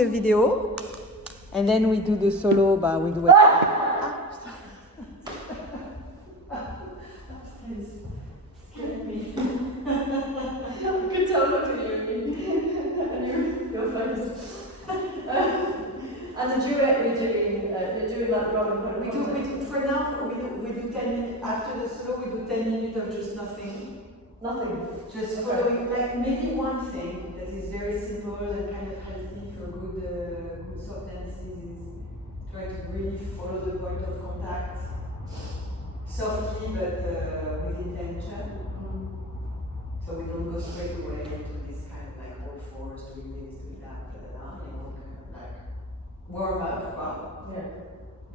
the video, and then we do the solo, but we do it. Scared me. I could tell look at you and your face. And the duet you're doing like Robin. We do for now. We do 10 minutes after the solo. We do 10 minutes of just nothing. Nothing. Just following, like maybe one thing that is very simple and kind of healthy for good soft dances is try to really follow the point of contact softly but with intention. So we don't go straight away into this kind of like all fours, doing this, doing that, you know, kind of like warm up. Wow. Yeah.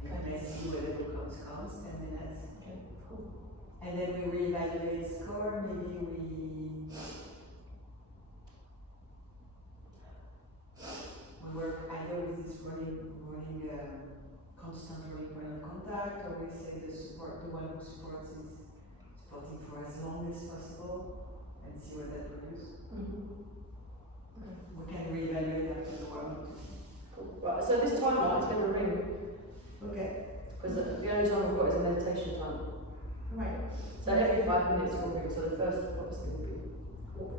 And let's see where the comes 10 minutes. Okay, cool. And then we reevaluate score. Maybe we work either with this running constant running point of contact, or we say the one who supports is supporting for as long as possible, and see what that produces. Okay. We can reevaluate after the warm-up. Cool. Right, so this timer is going to ring. Okay. Because the only time we've got is a meditation time. Right. So every 5 minutes will ring. So the first obviously will be cool.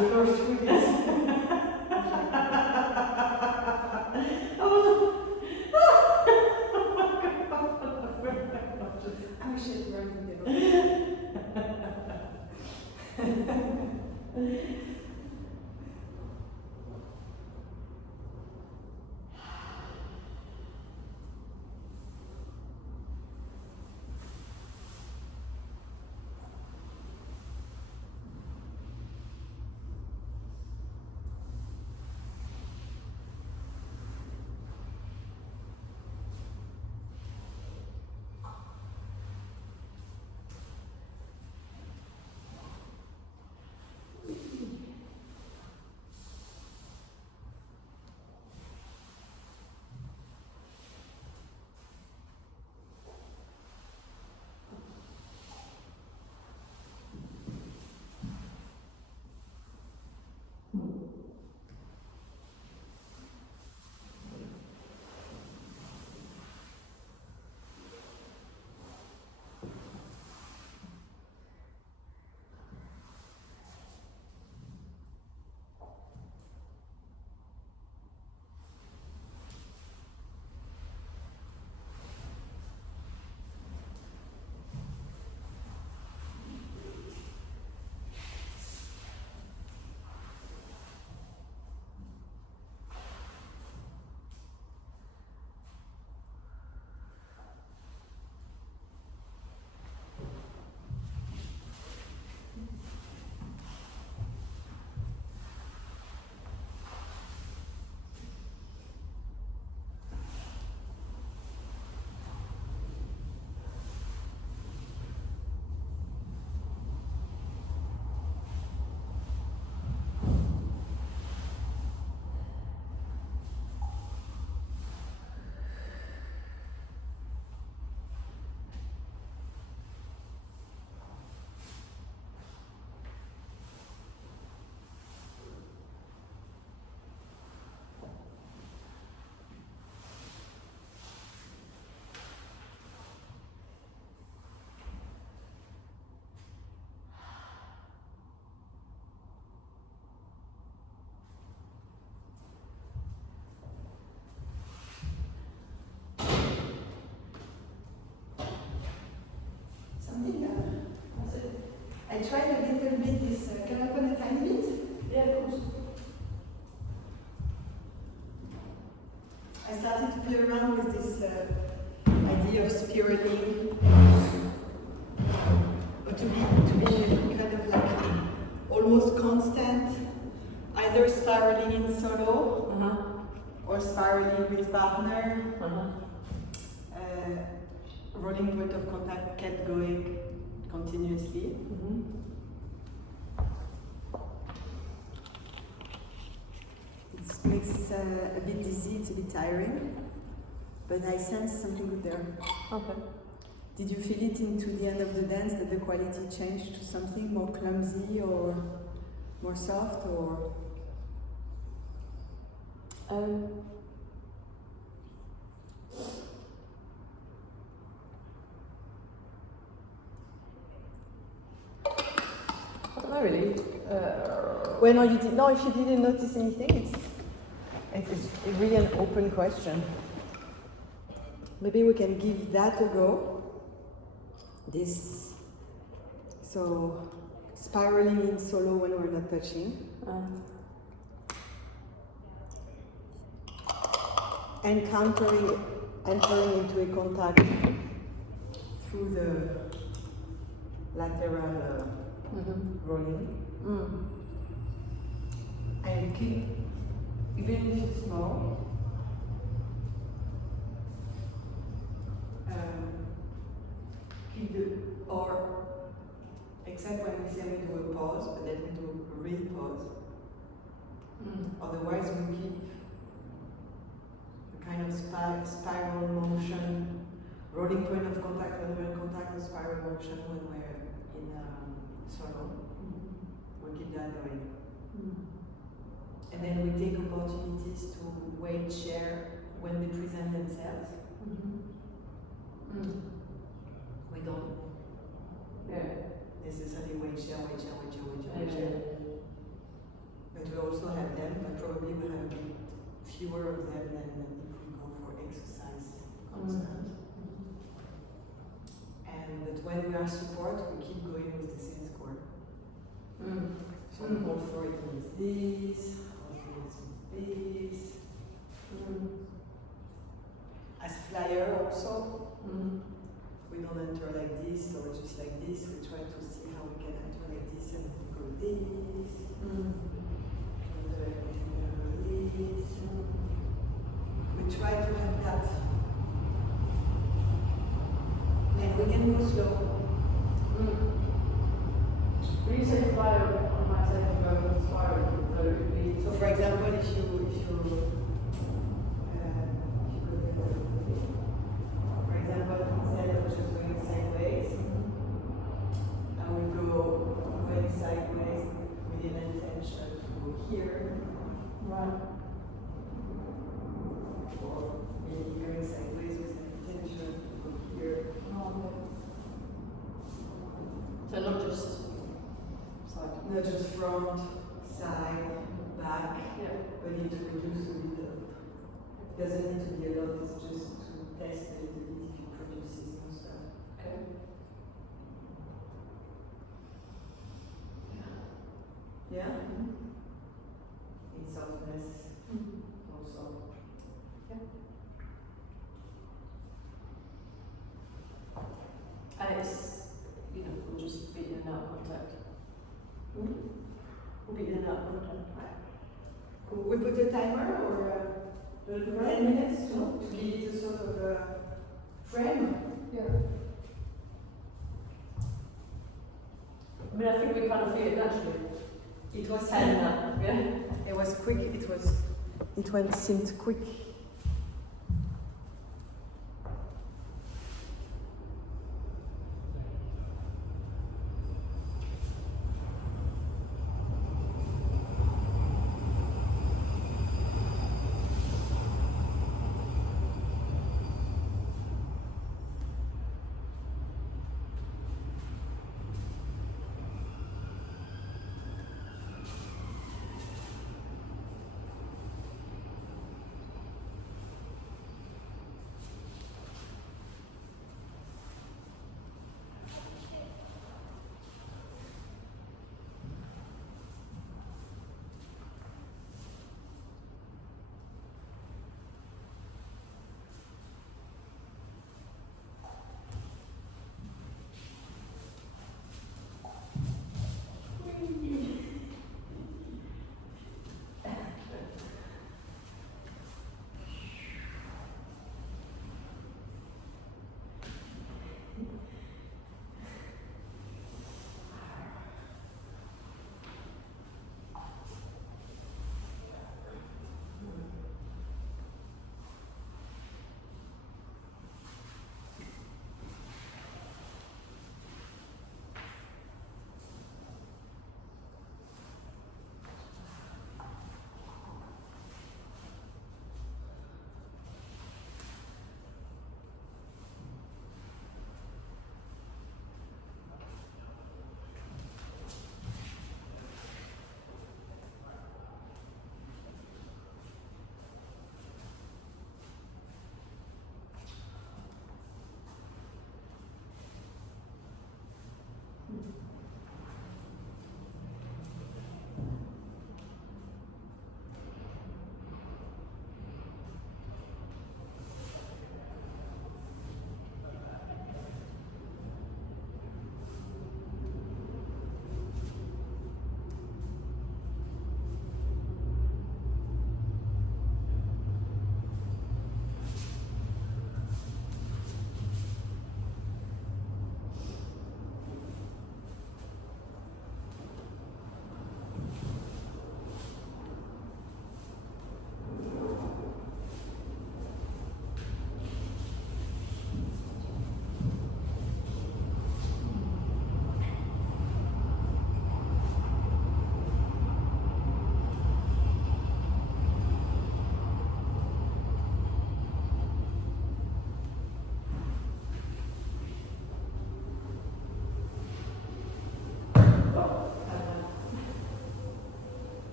the first 2 years. I wish it were in the middle. I tried a little bit this Come Upon a Tiny Bit. Yeah, of course. I started to play around with this idea of spiraling, but to be kind of like almost constant, either spiraling in solo or spiraling with partner. Rolling point of contact kept going continuously. It makes a bit dizzy, it's a bit tiring, but I sense something good there. Okay. Did you feel it into the end of the dance that the quality changed to something more clumsy or more soft or? Not really. Well, no, you did. No, if you didn't notice anything, it's really an open question. Maybe we can give that a go. This, so spiraling in solo when we're not touching, entering into a contact through the lateral rolling. And keep, even if it's small, keep the, or except when we say we do a pause, but then we do a real pause. Otherwise we keep a kind of spiral motion, rolling point of contact when we're in contact, and spiral motion when we're in solo. We keep that going. And then we take opportunities to weight share when they present themselves. We don't necessarily weight share. also have them, but probably we'll have a bit fewer of them than if we go for exercise constant. And but when we are support, we keep going with the same score. So all for it means this, all for it means this. As flyer also, we don't enter like this or just like this. We try to see how we can enter like this and go this. Enter like this and go this. We try to have that. And we can go slow. When you say flyer, on my side of the spiral, so it would be. So for example, if you for example, instead of just going sideways, I will go going sideways with an intention to go here, Right. or maybe going sideways with an intention to go here. So not just side. Not just front, side, back, Yeah. but it reduces a little. It doesn't need to be a lot, it's just to test a little bit if it produces no stuff. Okay. Yeah? In softness also. And it's, you know, we'll just be in and out of contact. We'll be in and out of contact. We put a timer or 10 minutes to give it a sort of frame. Yeah. I mean, I think we kind of feel it naturally. It was 10 now. Yeah. It was quick. It seemed quick.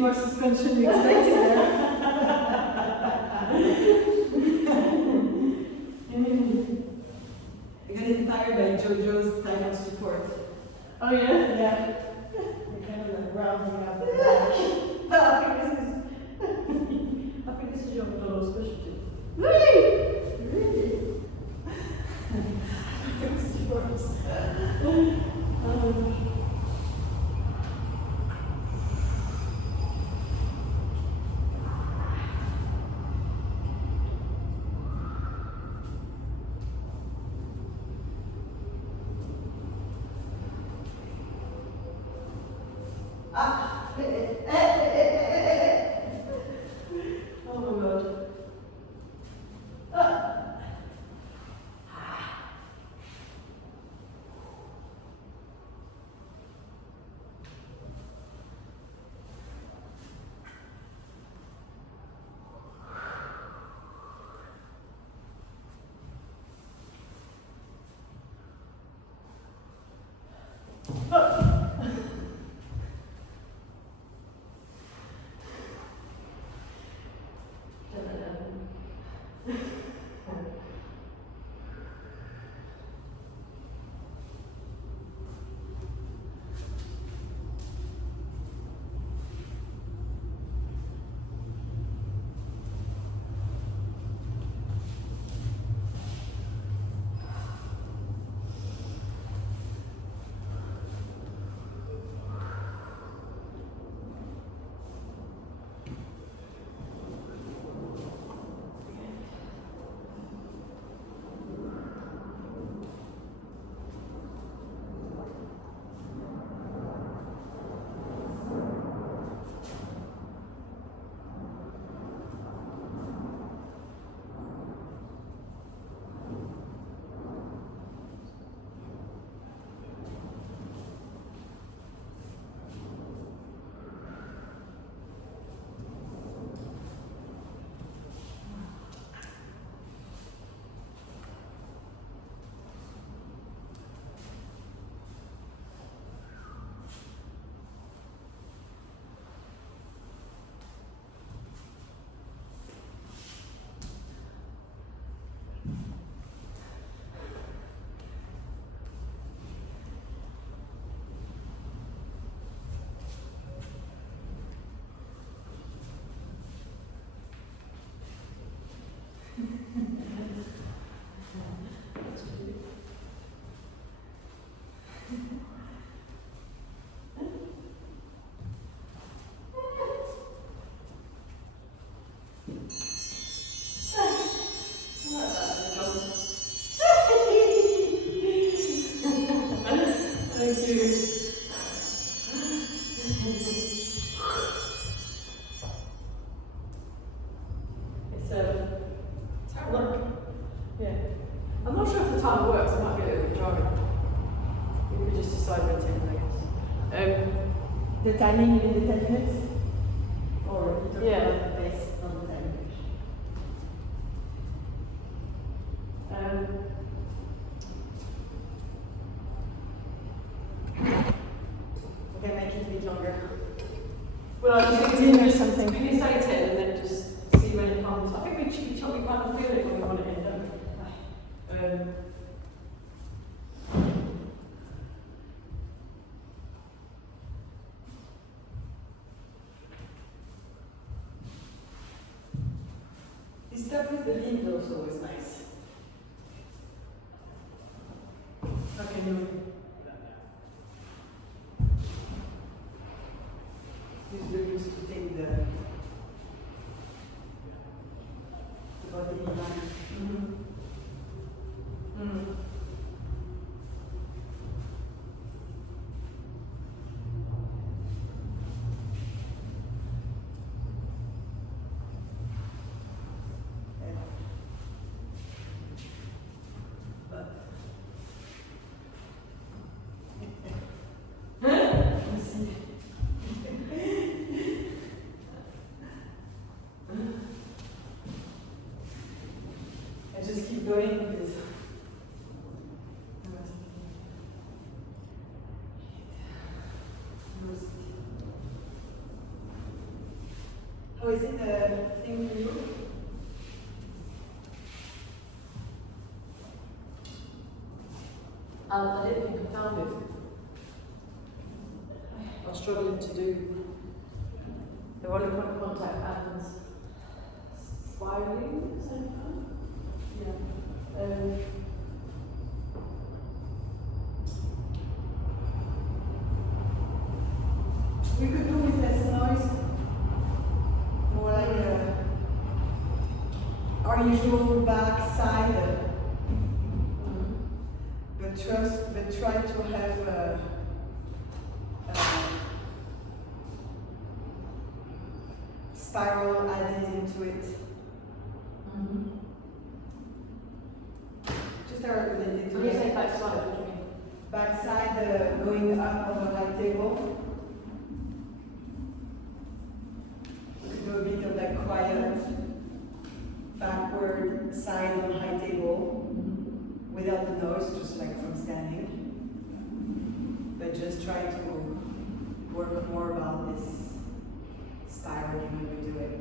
more suspension you expected there. I got inspired by JoJo's type of support. Oh yeah? Yeah. You're kind of like rounding up the back. I think this is your little specialty. Really? It's yours. Oh my god. Thank you. It's look, yeah. I'm not sure if the time works. It might be a little bit jarring. We could just decide when to end, The timing in the 10 minutes? Or you talk Yeah. about the pace, not the timing? Okay, make it a bit longer. Well, I just 15 or something. We can say 10 and then just see when it comes. I think we kind of feel it when we want to end, don't we? This stuff with the limbs also is nice. How can you use the limbs to take the body in line? I just keep going because How is it the thing for you? I didn't think I found it. I was struggling to do the rolling point of contact and spiraling at the same time. Yeah. We could do with less noise, more like our usual back side, but try to have spiral added into it. Just a little bit. When you say backside, what do you mean? Backside going up on the high table. Do a bit of like quiet backward side on high table without the noise, just like from standing. But just try to work more about this spiraling when we do it.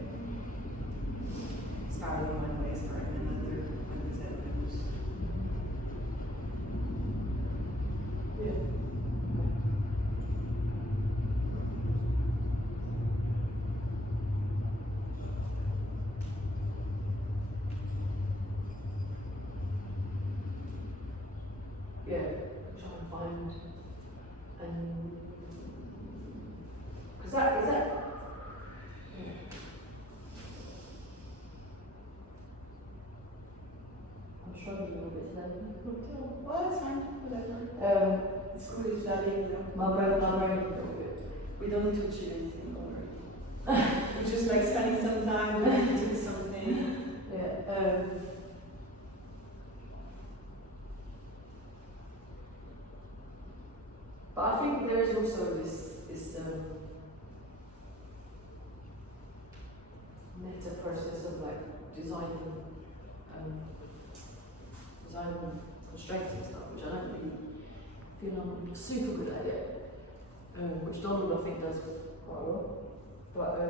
Spiraling one way, spiraling another, when does that lose? Yeah. Yeah, try and find, and because that is that. Yeah. I'm struggling a little bit today. Well, it's fine, whatever. It's cool if that is, you know. My brain a little bit. We don't need to achieve anything, don't worry. We're just like spending some time doing something. Yeah. But I think there is also this meta process of like designing constraints and stuff, which I don't really feel I'm super good at yet. Which Donald I think does quite well. But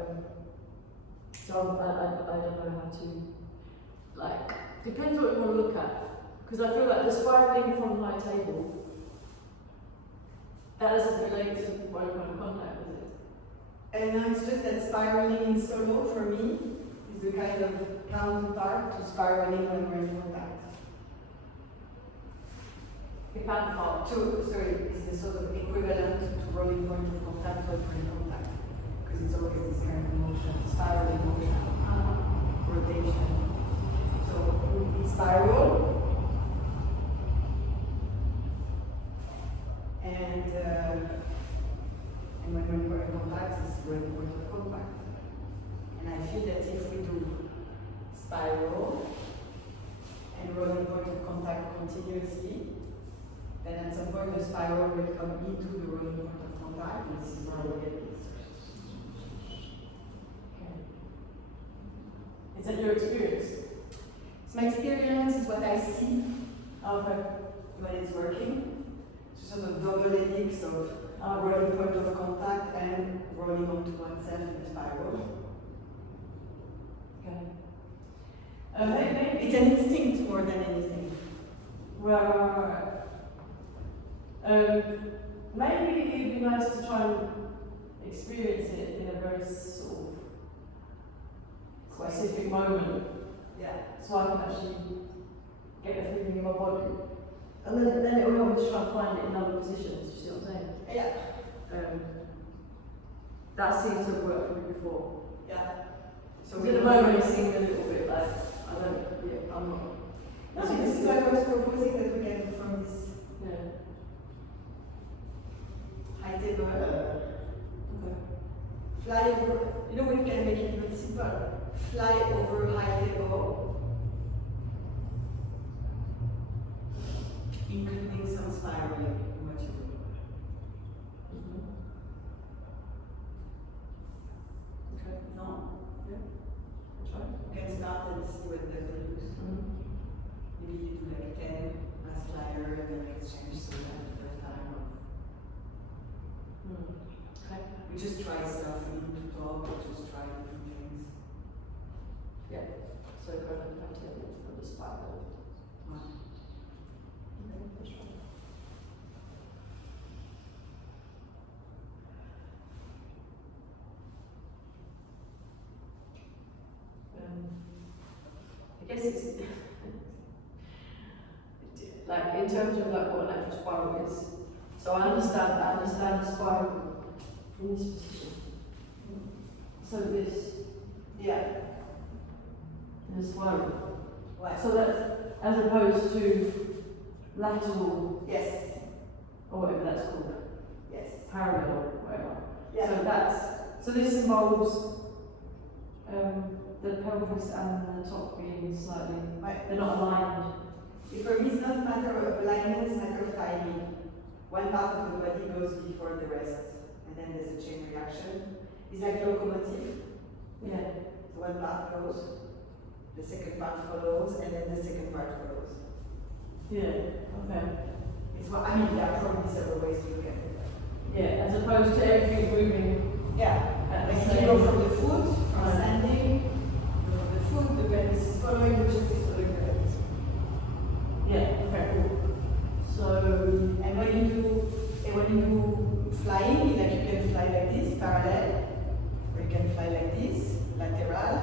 so I don't know how to, like, depends what you want to look at. Because I feel like the spiraling from the high table, that doesn't relate to rolling point of contact, does it? And it's just that spiraling in solo for me is the kind of counterpart to spiraling when we're in contact. The counterpart. Is the sort of equivalent to rolling point of contact when we're in contact. Because it's always this kind of motion, spiraling motion, rotation. So we spiral. And when we're in contact, it's rolling point of contact. And I feel that if we do spiral and rolling point of contact continuously, then at some point the spiral will come into the rolling point of contact, and this is where we get this. Okay. Is that your experience? It's my experience, it's what I see Okay. when it's working. It's sort of double helix of rolling point of contact and rolling onto oneself in a spiral. Okay. Maybe It's an instinct more than anything. right. Maybe it'd be nice to try and experience it in a very sort of specific moment, Yeah. so I can actually get the feeling in my body. And then it will help me to try and find it in other positions, you see what I'm saying? Yeah. That seems to have worked for me before. Yeah. So at the moment it seems a little bit like, I'm not. No, this is why I was proposing that we can from this Yeah. high table, Okay. fly over, you know, we can make it even simple. Fly over high table, including some spiraling in what you do. Okay. No? Yeah. Try. You can start and see what that will use. Maybe you do like 10 as flyer and then exchange so that at the time. Okay. We just try stuff, we need to talk, we just try different things. guess it's like in terms of like what an actual spiral is. So I understand the spiral from this position. So this, Yeah. the spiral. What? So that's as opposed to lateral Yes. or whatever that's called, Yes. parallel or whatever. Yeah. So this involves the pelvis and the top being slightly, Right. they're not aligned. For me, it's not a matter of alignment, it's a matter of timing. One part of the body goes before the rest, and then there's a chain reaction. It's like locomotive. Yeah. So one part goes, the second part follows, and then the second part follows. Yeah. Okay. It's what I mean. There are probably several ways to look at it. Yeah. As opposed to everything moving Yeah. at the Like same. you go from the foot, from Right. standing, you go from the foot, the pelvis is following, the chest is following the pelvis. Yeah. Okay. Cool. So. And when you do flying, like you can fly like this, parallel, or you can fly like this, lateral.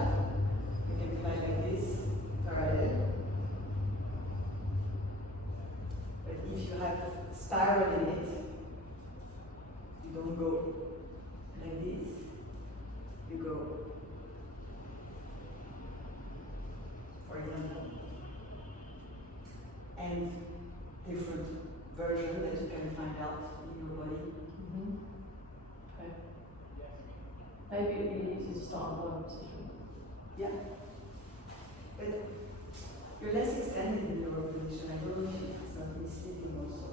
You can fly like this, parallel. But if you have spiral in it, you don't go like this. You go, for example, and different version that you can find out in your body. Mhm. Okay. Maybe it'd be easy to start on one position. Yeah. But you're less extended in your position. I don't know if it's not misleading also.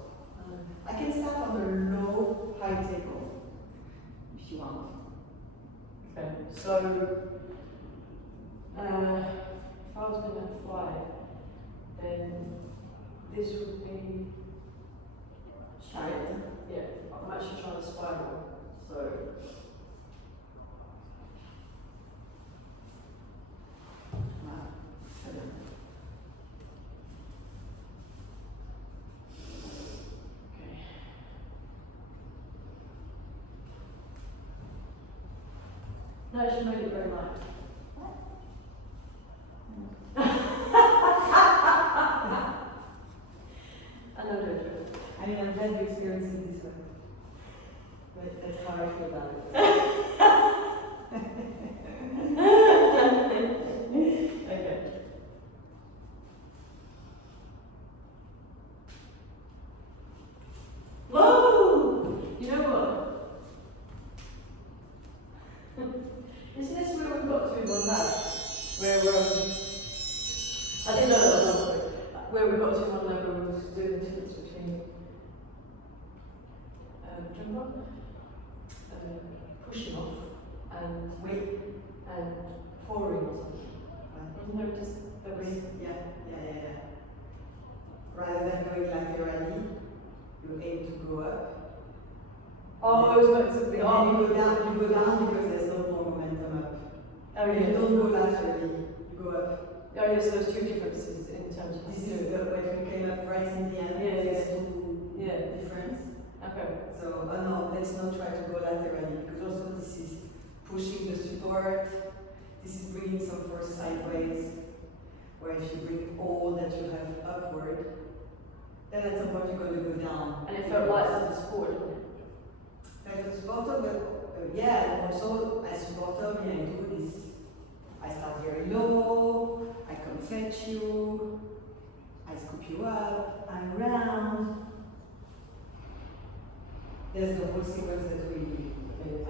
I can start on a low, high table if you want. Okay. So, if I was going to fly, then this would be. Straight. Yeah, I'm actually trying to spiral. So. Okay. No, she made it very light. I know they're true. I mean, I'm glad you're experiencing this one. But that's how I feel about it. Okay. Whoa! You know what? Isn't this where we got to in one lab? Where I didn't know that was last week. Where we got to in one lab where we was doing the difference between pushing off and Wait. and pouring or something. Wasn't there just that was Yeah. Rather than going laterally, you aim to go up. oh, it was meant to be And then you go down because there's no more momentum up. Oh You yeah. don't go laterally, you go up. Oh yes, there's two differences in terms of This is when we came up right in the end. Yeah, There's yeah. two Yeah. difference. Okay. So, no, let's not try to go laterally because also this is pushing the support. This is bringing some force sideways. Where if you bring all that you have upward, then at some point you're going to go down. And it felt light as a support, didn't it? Like the supporter, but yeah, also as supporter, I do this. I start very low, I come fetch you, I scoop you up, I'm round. There's the whole sequence that we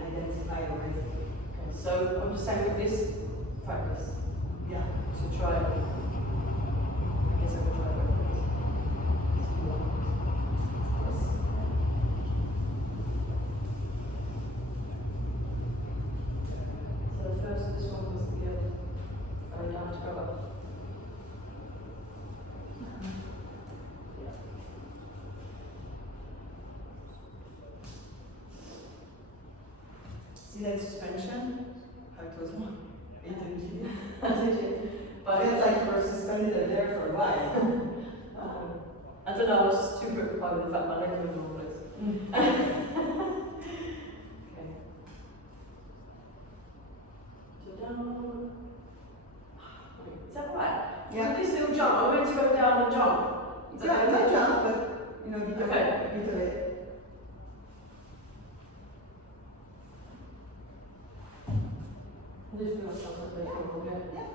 identified already. Okay. So I'm just saying with this practice Yeah. to try it. I guess I will try it. So first this one was the going down to go up. See that suspension? How it was one. It didn't you? But I felt like you were suspended there for a while. I don't know, I was just too preoccupied with the fact my leg was all this. Okay. So down. Wait, is that right? Yeah. to jump. I'm going to go down and jump. Is that Yeah, okay? not jump, but you know, a bit Okay. of it. I just feel myself like making Yeah.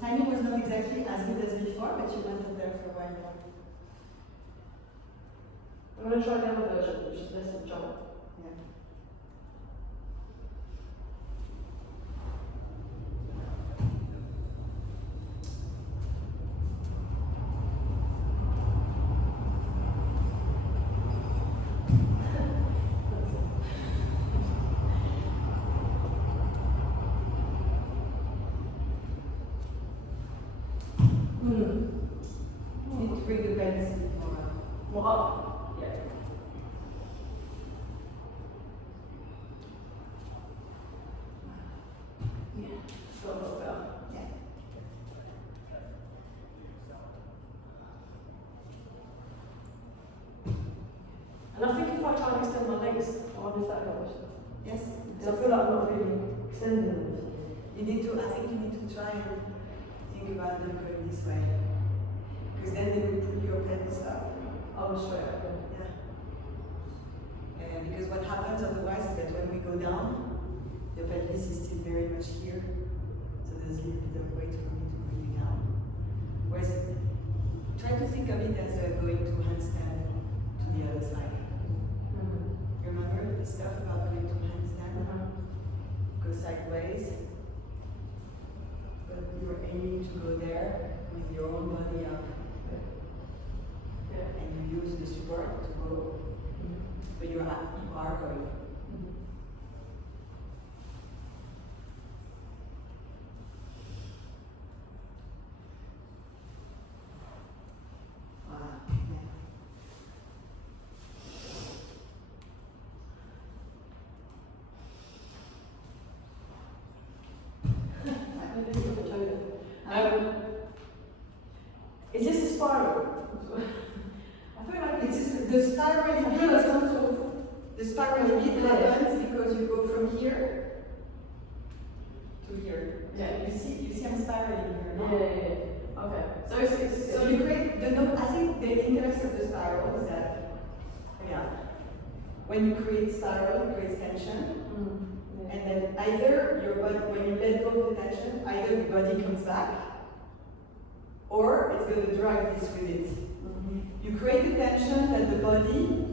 Timing was not exactly as good as before, but you went up there for a while. I'm going to try the other version, which is less of jump. Yeah. Need to bring the pelvis a bit more up. More up. Yeah. Yeah. Got a lot better. Yeah. And I think if I try and extend my legs, how does that go? Yes. Because I feel like I'm not really extending them. You need to, I think you need to try and think about them going this way. Because then they will pull your pelvis up. I'll straight up. Yeah. Because what happens otherwise is that when we go down, the pelvis is still very much here. So there's a little bit of weight for me to bring you down. Whereas, try to think of it as going to handstand to the other side. You remember the stuff about going to handstand? Go sideways. But you're aiming to go there with your own body up. Yeah. And you use the support to go. But you are going. Is this a spiral? I feel like It's the spiral I feel like bit. some sort of. The spiral bit happens because you go from here to here. Yeah. You see I'm spiraling here now. Yeah. Okay. So it's So you create the no, I think the interest of the spiral is that when you create spiral, it creates tension. And then either your body, when you let go of the tension, either the body comes back or it's going to drag this with it. You create a tension that the body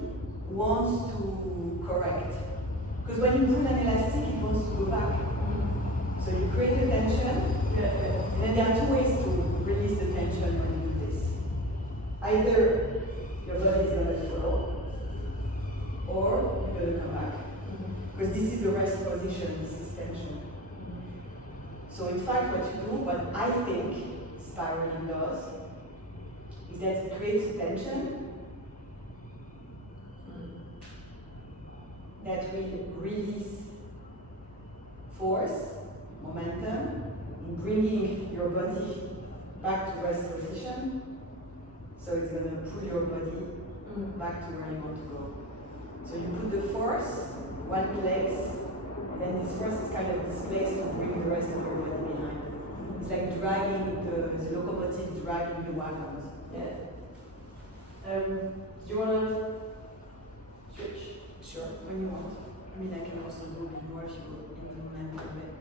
wants to correct. Because when you pull an elastic, it wants to go back. So you create a tension, and then there are two ways to release the tension when you do this. Either your body is going to flow, or you're going to come back. Because this is the rest position, this is tension. So in fact what you do, what I think spiraling does, is that it creates a tension that will release force, momentum, in bringing your body back to rest position. So it's going to pull your body back to where you want to go. So you put the force one place, and then this force is kind of displaced to bring the rest of your body behind. It's like dragging the locomotive dragging the wagons. Yeah. Do you want to switch? Sure, when you want. I mean, I can also do a bit more if you go in the momentum bit.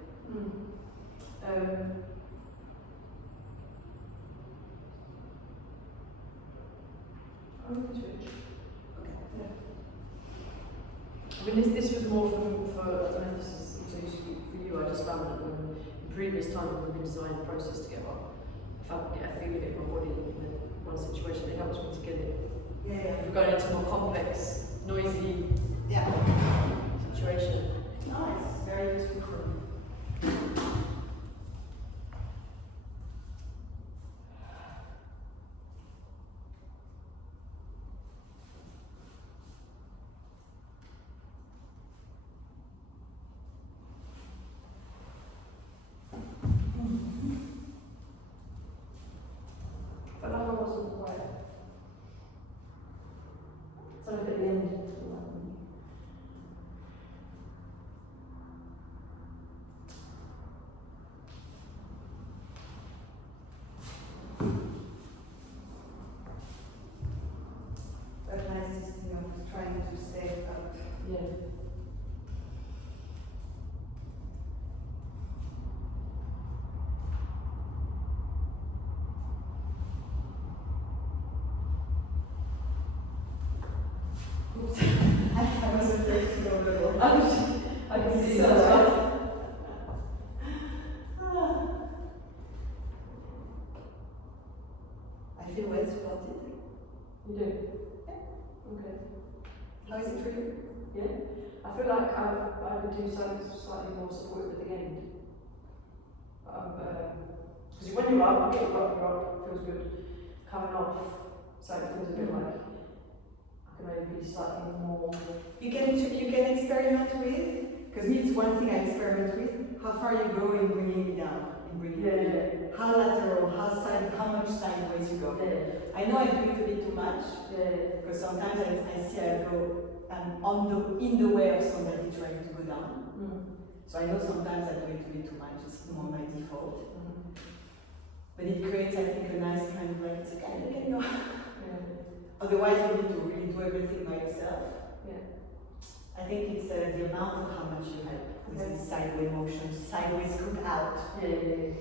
I'm going to switch. Okay. Yeah. I mean, this was more for I don't know if this is also useful for you. I just found that when in previous times when we've been designing the process together, I found I get a feeling in my body in one situation. It helps me to get it. Yeah. If we're going into a more complex, noisy Yeah. situation. No, it's very useful for me. But that one wasn't quite. So at the end. I can see So that. I feel well supported. You do? Okay. How is it for you? Yeah. I feel like I would do something slightly more supportive at the end. Because when you're up, you get you're up, it feels good. Coming off, so it feels a bit like I can maybe be slightly more. You can experiment with, because me it's one thing I experiment with, how far you go in bringing me down, in bringing me Yeah. how lateral, how much sideways you go. Yeah. I know I do it a bit too much, Yeah. because sometimes I see I go in the way of somebody trying to go down. Mm. So I know sometimes I do it a bit too much, it's more my default. Mm. But it creates, I think, a nice kind of like, it's okay, you can go. Yeah. Otherwise you need to really do everything by yourself. Yeah. I think it's the amount of how much you help with these sideways motions, sideways scoop out. Yeah.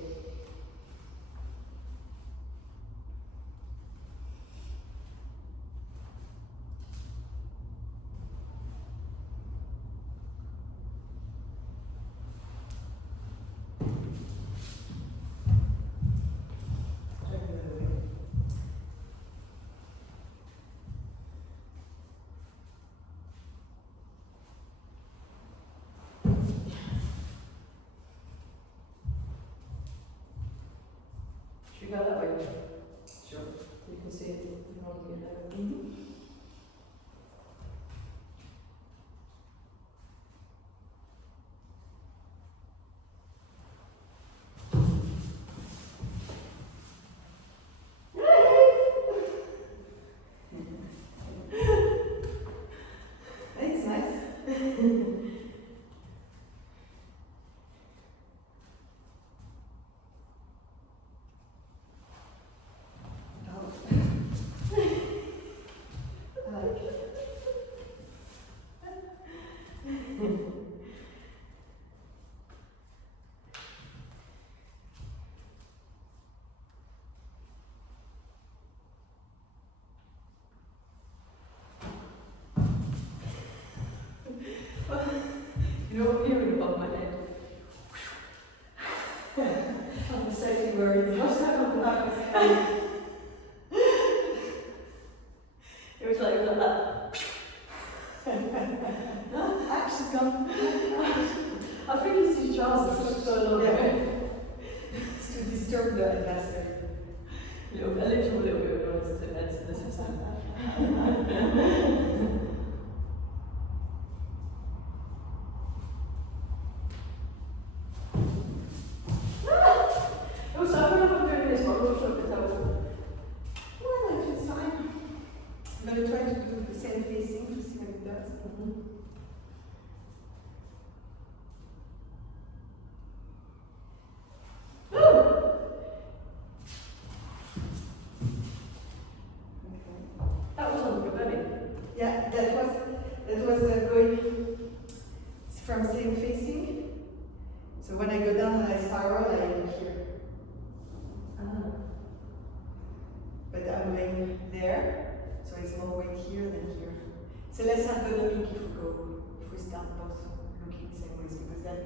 Should we go that way? Sure. You can see it if you want to get there. It's nice. You know what hearing above my head? I'm so worried. What's that on the back of the head? It was like that. Ah, she's gone. I think it's his trousers for so long. It's to disturb the adversary. A little bit of noise to add to the system. Also, I don't know if I'm doing this, but I'm not sure if it's helpful. Well, it's fine. I'm going to try to do the same facing to see what it does. That was on your belly. Yeah, that was going from same facing. So when I go down and I spiral, I end here. But I'm going there, so it's more weight here than here. So less ergonomic if we start both looking the same ways, because then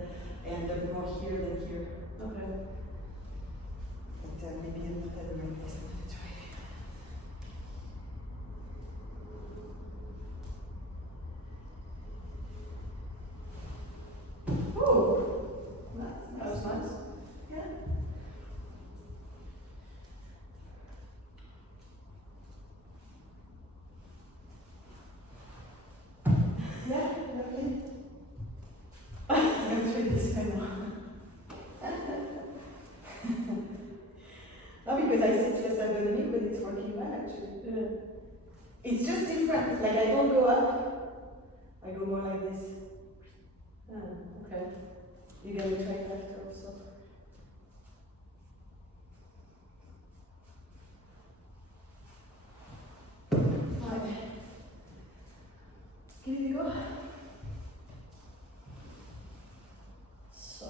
I end up more here than here. Okay. But maybe I'm not at the right place. I'm gonna try. Oh, That was nice. Yeah. Yeah, lovely. I'm going to try this one now. Not because I see it's less ergonomic, but it's working well actually. Yeah. It's just different. Like I don't go up, I go more like this. Okay. You're going to try that also. Right. Give it a go. So,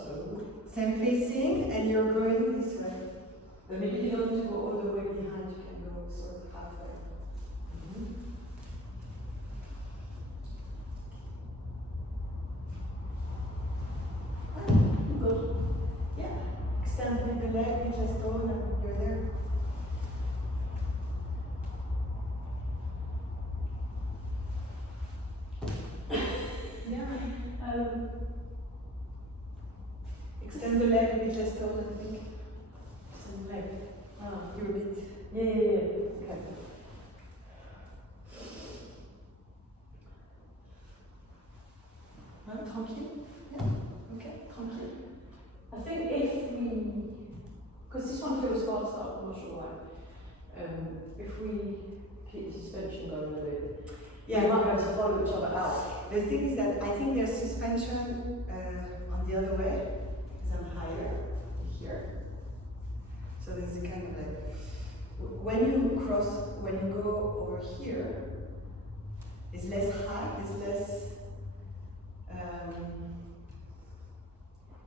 Same facing, and you're going this way. But maybe you don't need to go all the way behind, you can go sort of halfway. with the leg, we just go and you're there. Yeah. Extend the leg a bit less tall, I think. Extend the leg. Ah. You're a bit. Yeah. Okay. Tranquille? Yeah. Okay, tranquille. I think if we, because this one feels fast up, I'm not sure why. If we keep the suspension going a bit, Yeah. we might be able to follow each other out. The thing is that I think there's suspension on the other way, because I'm higher here. So there's a kind of like, when you go over here, it's less high, it's less,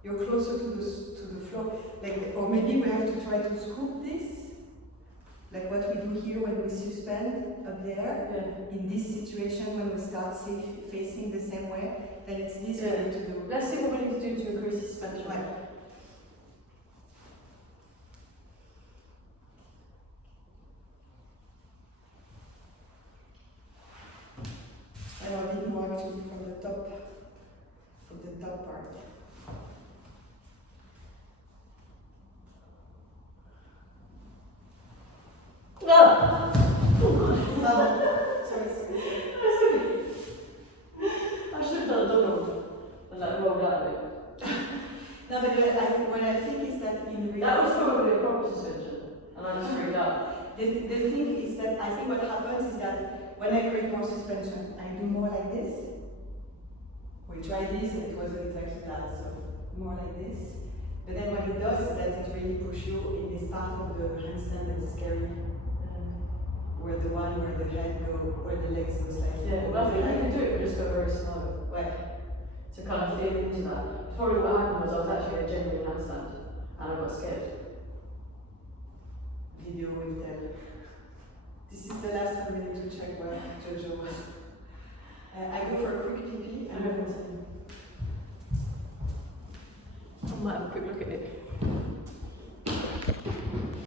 you're closer to the floor. Like, or maybe we have to try to scoop this, like what we do here when we suspend up there. Yeah. In this situation, when we start facing the same way, then it's this we need to do. Let's see what we need to do to increase the suspension. Right. And a bit more actually from the top part. Ah! Sorry. I should have done a Donald and like rolled out of it. No, but what I think is that in reality, That was probably a proper suspension, and I just freaked out. the thing is that I think what happens is that when I create more suspension, I do more like this. We tried this and it wasn't exactly that, so more like this. But then what it does is that it really pushes you in this part of the handstand that is scary. Where the one where the head go, where the legs go slightly. Yeah, well, I think you can do it, but just go very slow. Right. To kind of feel into that. Probably what happened was I was actually a genuine handstand, and I got scared. Video will tell. This is the last 1 minute to check where Jojo was. I go for a quick pee-pee and I might have a quick look at it.